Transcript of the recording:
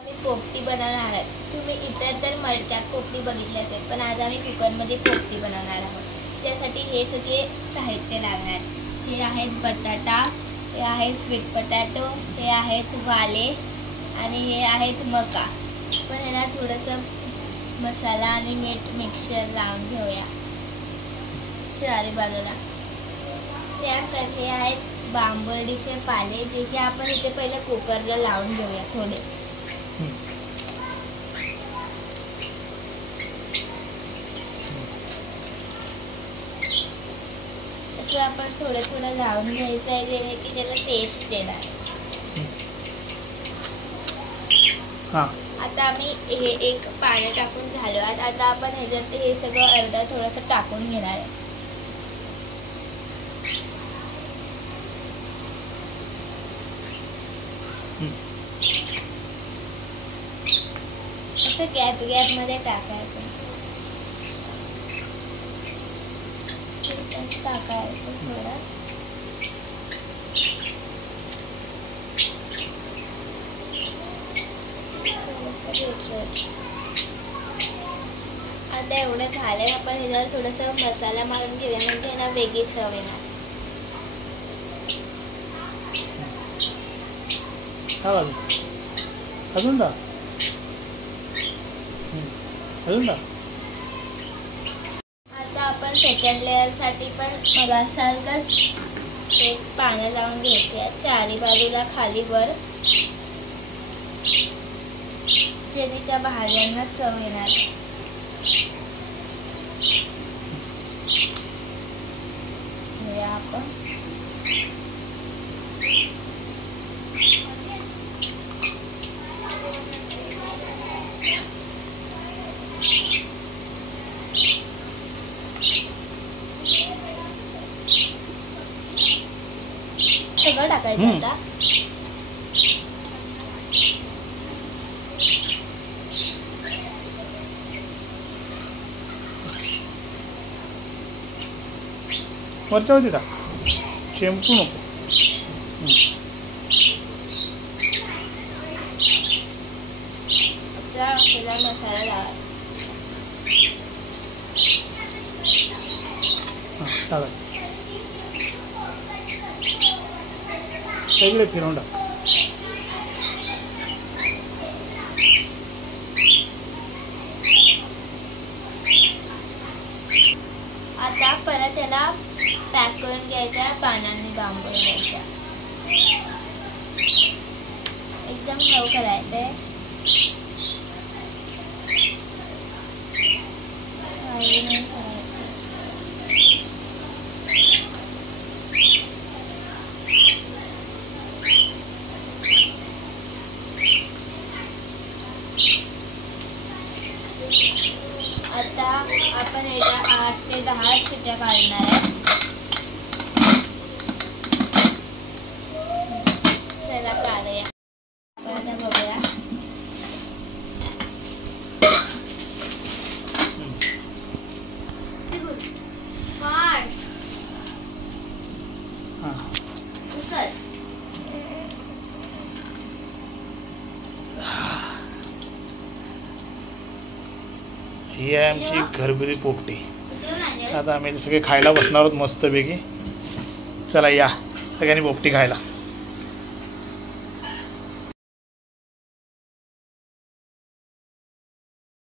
आम्ही पोपटी बनवणार आहे। तुम्ही इतर तर मडक्यात पोपटी बघितली असेल, पण आज आम्ही कुकरमध्ये पोपटी बनवणार आहोत। त्यासाठी हे सगळे साहित्य लागणार। हे आहेत बटाटा, हे आहे स्वीट पोटॅटो, हे आहेत वाले आणि हे आहेत मका। पण ह्याला थोडंसं मसाला आणि मीठ मिक्सर लावून घेऊया चारी बाजूला। त्यानंतर हे आहेत बांबुर्डीचे पाले, जे की आपण इथे पहिले कुकरला लावून घेऊया थोडे। असं आपण थोडं थोडं लावून घ्यायचं आहे, जेणे की त्याला टेस्ट येणार। आता आम्ही हे एक पाणी टाकून झालो आहे। आता आपण ह्याच्यात हे सगळं अर्धा थोडंसं टाकून घेणार आहे। असं गॅप मध्ये टाकायचं थोडं। आता एवढं झालंय, आपण ह्याला थोडंसं मसाला मारून घेऊया, म्हणजे ना वेगळी चव येणार। आता आपण सेकंड लेअर साठी पण मगासारखंच एक पानं लावून घ्यायची आहे चारी बाजूला खाली वर, जेणे त्या भाज्यांना चव येणार। हे आपण सगळं टाकायचं आता। वरच्यावरती टाक, चेंपू नको। आपला मसाला लावा। सगळे फिरवून टाक। आता परत त्याला पॅक करून घ्यायच्या, पानांनी बांबून घ्यायच्या। एकदम हळू करायचंय। आता आपण याच्या 8 ते 10 शिट्ट्या काढणार आहे। चला काढूया, आता बघूया। ही आहे आमची घरगुती पोपटी। आता आम्ही सगळे खायला बसणार आहोत मस्तपैकी। चला या सगळ्यांनी पोपटी खायला।